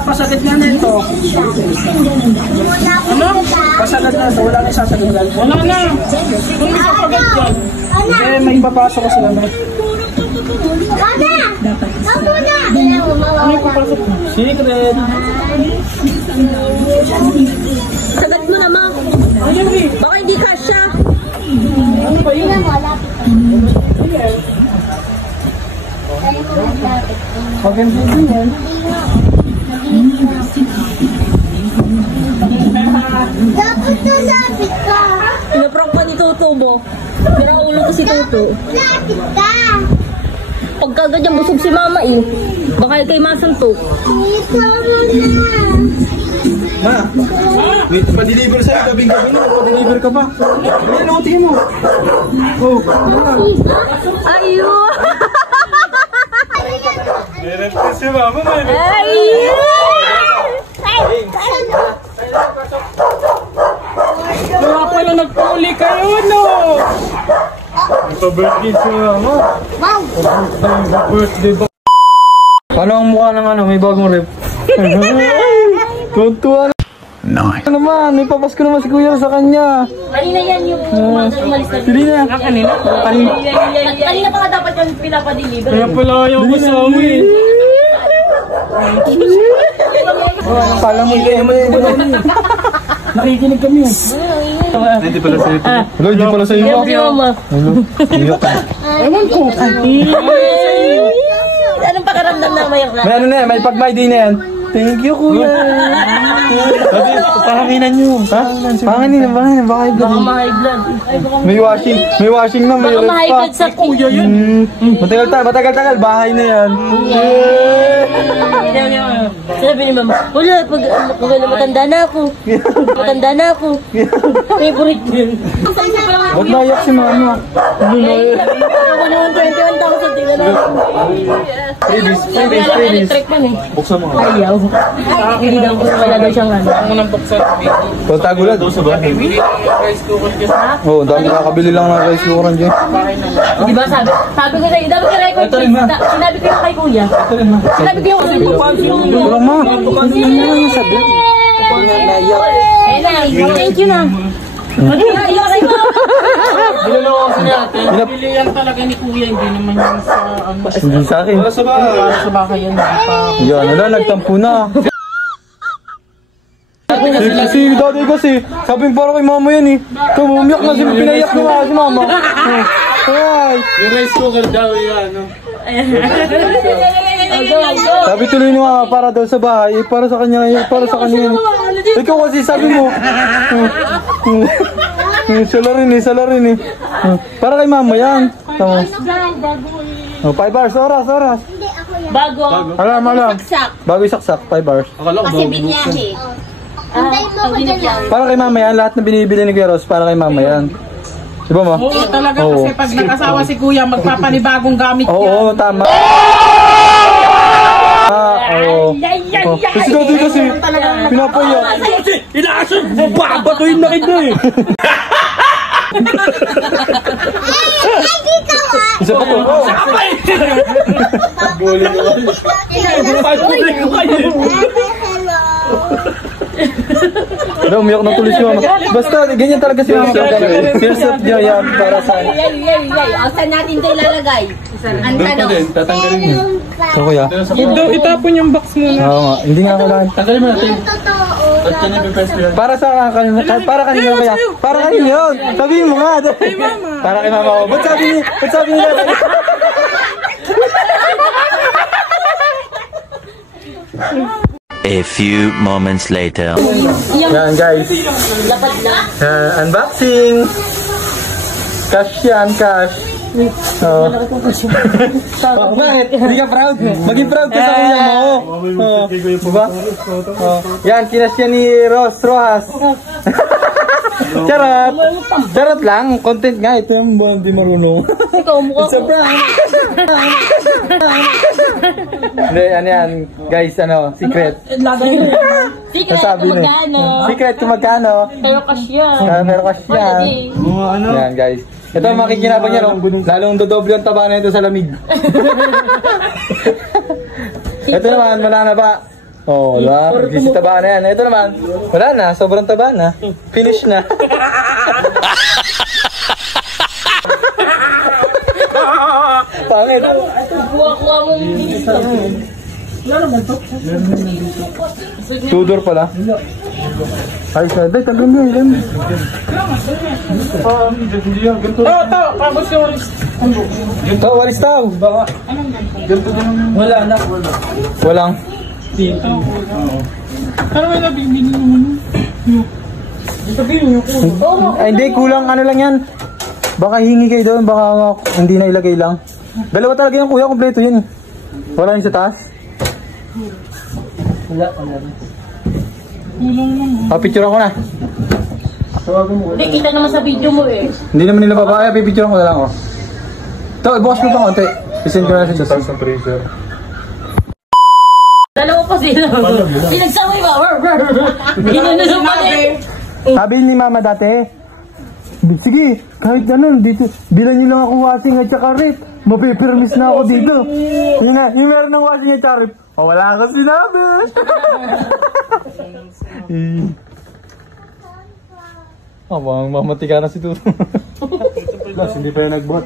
Pasagad nga na ito. Ano? Pasagad na ito. Wala na isasagulan. Wala na. Kung isapagad dyan. Hindi, may papasok ko sila na. Wala! Ako na! May papasok ko. Secret. Sagad mo naman. Baka hindi kasya. Ano ba yun? Okay, hindi yan. Dapat na lapit ka! Pinaprank pa ni Toto mo. Pinaulo ko si Toto. Lapit ka! Pagka ganyan busog si mama eh. Baka kay masantok. Ito mo na! Ma! Wait, pa-deliver sa'yo. Gabing-gabi na. Pa-deliver ka pa. Ayan, ako tingin mo. Oh. Ayun! Meron kasi mama. Ayun! Wala pala nagpuli kayo, no? Ito-birthday si mama. Wow! Birthday ba? Paano ang mukha ng ano? May bagong rep. Tuntua na. Nice. Ano naman? May papasko naman si Kuya sa kanya. Kanina yan yung umalis na. Hindi na. Kanina? Kanina. Kanina pa nga dapat yung pinapadeliver. Kaya pala ayaw ko sa amin. Kala mo kayo mo yun. Nakikinig kami. Hindi pala sa iyo. Hello, hindi pala sa iyo. Hello. Ewan ko. Anong pakiramdam na may May ano na yan, may pag-my-day na yan. Thank you, Kuya. Sabi, pahanginan nyo. Ha? Pahanginan, baka high blood. baka ma-high blood. May washing na, may Baka ref ma-high pa. blood sa Kuya yun. Matagal-tagal, bahay na yan. Sabi ni Mama, wala, pag matanda na ako. Matanda na ako. Favorite yun. Ba't naiyak si Mama? Ako naman 21,000, tingnan na ako. Freebies. Electric man eh. Buksan mo. Ayaw. Hindi daw ko wala daw siyang ano. Ako nang buksan. Tagulan. Doon ba? Oo, dami nakabili lang ng rice cooker dyan. Di ba sabi ko sa'yo, dapat ka-record. Sinabi ko yung kay Kuya. Sinabi ko yung Walang ma. Ano sabi? Thank you na. Binalo kasi ni ate. Bili yan talaga ni Kuya, hindi naman yan sa ano. Hindi sa akin. Para sa baka yan. Yan, wala, nagtampo na. Si daddy kasi, sabi parang kay mama yan eh. Umiyak na, pinayak na nga si mama. Ay. Yung rice cooker daw yan, ano. Sabi tuloy nga para daw sa bahay, para sa kanya, para sa kanya. Ikaw kasi sabi mo. Sala rin eh. Para kay mama yan. Tama. 5 hours, oras. Bago. Alam. Bago isaksak, 5 hours. Kasi binyahe. Para kay mama yan, lahat na binibili ni Kuya Ross, para kay mama yan. Diba mo? Oo, talaga kasi pag nag-asawa si Kuya, magpapanibagong gamit yan. Oo, tama. Oo. Kasi dati kasi, pinapayak. Inaasog, babatoyin na kita eh. Isa pa to. Hello. Umiyak na tuloy si mama. Basta, ganyan talaga si mama. Here's up niya yan para sa... Saan natin ito ilalagay? Ang tanong. Tatanggalin niyo. So kuya? Itapon yung box muna. Oo nga, hindi nga kailangan. Tanggalin mo natin. Para sa kanina kaya. Para kanina yun. Sabihin mo nga. Para kay mama ko. Ba't sabi nila? A few moments later. Yan guys. Unboxing. Cash yan, cash. Bakit? Hindi ka proud? Maging proud ka sa kuya mo. Diba? Yan, kinas yan ni Rojas. Charot lang. Content nga. Ito yung hindi marunong. Ikaw mukha ko. Hindi, ano yan. Guys, secret. Nasabi na. Secret kung magkano. Pero cash yan. Pero cash yan. Yan guys. Ito ang makikinabang niya, no? Lalong dodoble ang taba na ito sa lamig. Ito naman, wala na ba? Oh, wala. Sisi taba na yan. Ito naman, wala na. Sobrang taba na. Finish na. Pangit. Kuha-kuha mo dito. Tudor pala. Ay, sabi, tagal niya. Ilan? Ito, pabos yung walis. Ito, walis tao. Wala na. Walang. Ano may nabibili naman? Ay, hindi. Kulang ano lang yan. Baka hingi kayo doon. Baka hindi na ilagay lang. Dalawa talaga yung kuya. Kompleto yun. Wala yung sa taas. Wala. Picturean ko na. Hindi, kita naman sa video mo eh. Hindi naman nila babae. Pipicturean ko na lang. Oh. Ito, ibukas mo pa konti. Isend ko na sa taas ng freezer. Dalawa pa sila. Pinagsaway ba? Ginunusok pa din. Sabi ni mama dati, sige, kahit ano, dito, bilan nyo lang ako washing at saka rip. Mapipermis na ako dito. Yun na, yung meron ng washing at saka rip. Oh, wala ka sinabi. Bang mamati ka na si Tuto. Hindi pa yung nagbuhat.